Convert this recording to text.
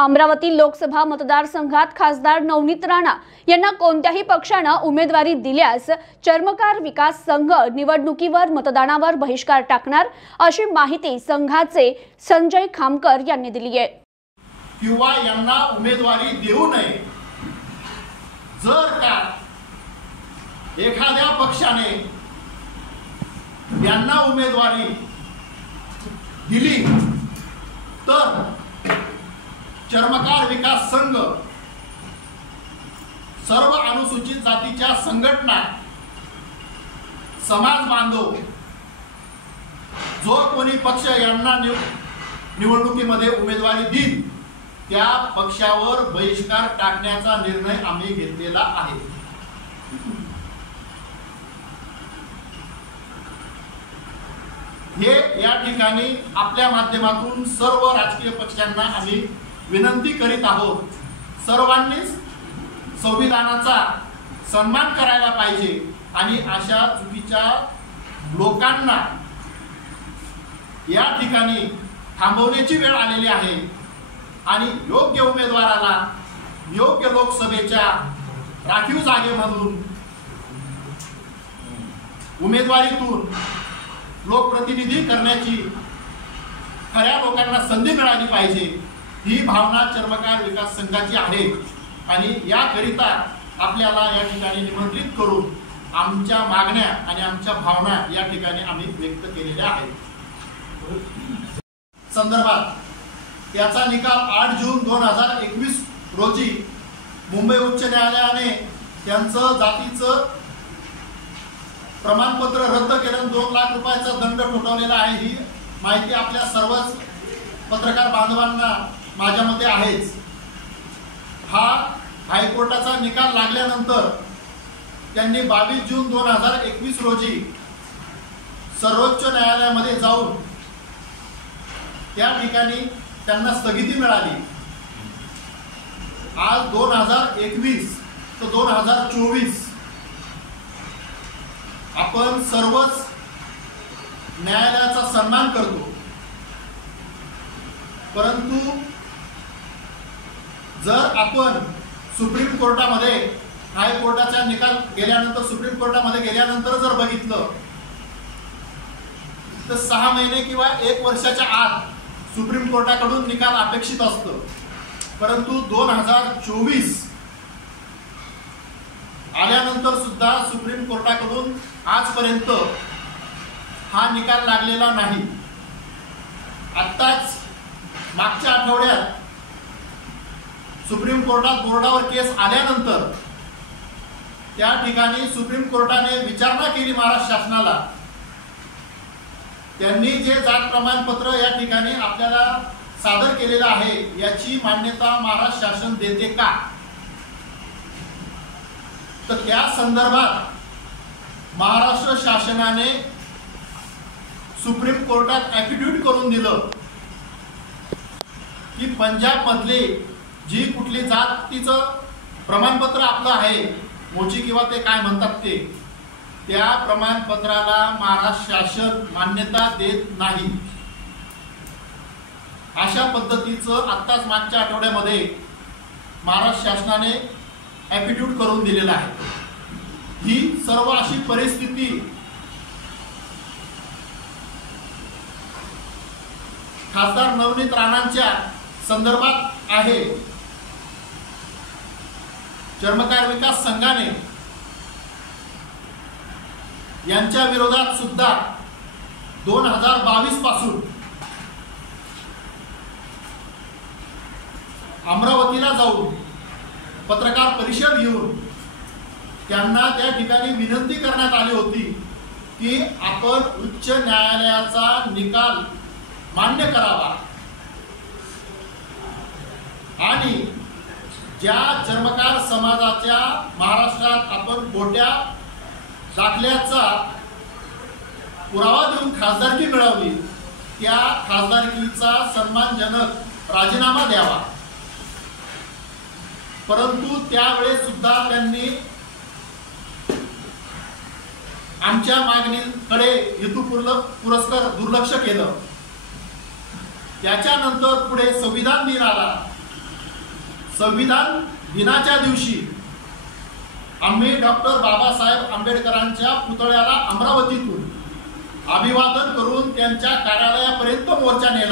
अमरावती लोकसभा मतदारसंघात खासदार नवनीत राणा यांना कोणत्याही पक्षाने उमेदवारी दिल्यास चर्मकार विकास संघ निवडणुकीवर मतदानावर बहिष्कार टाकणार अशी माहिती संघाचे संजय खामकर यांनी दिली आहे। किंवा यांना उमेदवारी देऊ नये। जर का एखाद्या पक्षाने यांना उमेदवारी दिली तर चर्मकार विकास संघ सर्व अनुसूचित जातीच्या संघटना समाज बांधव जो कोणी पक्ष यांना निवडणुकीमध्ये उमेदवारी देईल त्या पक्षावर बहिष्कार टाकण्याचा निर्णय आम्ही घेतलेला आहे। हे या ठिकाणी आपल्या माध्यमातून सर्व राजकीय पक्षांना आम्ही विनंती करीत आहोत, सर्वांनीच संविधानाचा सन्मान करायला पाहिजे आणि अशा चुकीच्या लोकांना या ठिकाणी थांबवण्याची वेळ आलेली आहे आणि योग्य उमेदवाराला योग्य लोकसभेच्या राखीव जागेमधून उमेदवारीतून लोकप्रतिनिधी करण्याची खऱ्या लोकांना संधी मिळाली पाहिजे ही भावना चर्मकार विकास संघाची आहे आणि याकरिता आपल्याला या ठिकाणी निमंत्रित करून आमच्या मागण्या आणि आमच्या भावना या ठिकाणी आम्ही व्यक्त केलेल्या आहेत। संदर्भात त्याचा निकाल 8 जून 2021 रोजी मुंबई उच्च न्यायालयाने त्यांचं जातीचं प्रमाणपत्र रद्द केलं, 2 लाख रुपयाचा दंड ठोठावलेला आहे। ही माहिती आपल्या सर्वच पत्रकार बांधवांना माझ्या मते आहेच। हा हायकोर्टाचा निकाल लागल्यानंतर त्यांनी 22 जून 2021 रोजी सर्वोच्च न्यायालयामध्ये जाऊन त्या ठिकाणी त्यांना स्थगिती मिळाली। आज 2021 ते 2024 आपण सर्वच न्यायालयाचा सन्मान करतो, परंतु जर आपण सुप्रीम कोर्टामध्ये हायकोर्टाचा निकाल गेल्यानंतर सुप्रीम कोर्टामध्ये गेल्यानंतर जर बघितलं तर 6 महिने किंवा 1 वर्षाच्या आत सुप्रीम कोर्टाकडून निकाल अपेक्षित असतो, परंतु 2024 आल्यानंतर सुद्धा सुप्रीम कोर्टाकडून आजपर्यंत हा निकाल लागलेला नाही। आत्ताच मागच्या आठवड्यात सुप्रीम कोर्टात बोर्डावर केस आल्यानंतर त्या ठिकाणी सुप्रीम कोर्टाने विचारणा केली महाराष्ट्र शासनाला। त्यांनी जे जात प्रमाणपत्र या ठिकाणी आपल्याला सादर केलेलं आहे याची मान्यता महाराष्ट्र शासन देते का, तर त्या संदर्भात महाराष्ट्र शासनाने सुप्रीम कोर्टात ॲफिडेव्हिट करून दिलं की पंजाब मधले जी कुठली जातीचं प्रमाणपत्र आपलं आहे मोची किंवा ते काय म्हणतात ते, त्या प्रमाणपत्राला महाराष्ट्र शासन मान्यता देत नाही। अशा पद्धतीचं आत्ताच मागच्या आठवड्यामध्ये महाराष्ट्र शासनाने ॲफिडेव्हिट करून दिलेला आहे। ही सर्व अशी परिस्थिती खासदार नवनीत राणांच्या संदर्भात आहे। चर्मकार विकास संघाने यांच्या विरोधात सुद्धा 2022 पासून अमरावतीला जाऊन पत्रकार परिषद घेऊन त्यांना त्या ठिकाणी विनंती करण्यात आली होती की आपण उच्च न्यायालयाचा निकाल मान्य करावा आणि ज्या चर्मकार समाजाच्या महाराष्ट्रात आपण खोट्या दाखल्याचा पुरावा देऊन खासदारकी मिळवली त्या खासदारकीचा सन्मानजनक राजीनामा द्यावा, परंतु त्यावेळेस सुद्धा त्यांनी आमच्या मागणीकडे हेतुपुरस्सर दुर्लक्ष केलं। त्याच्यानंतर पुढे संविधान दिन आला संविधान दिनाच्या दिवशी आम्ही डॉक्टर बाबासाहेब आंबेडकरांच्या पुतळ्याला अमरावतीतून अभिवादन करून त्यांच्या कार्यालयापर्यंत मोर्चा नेला।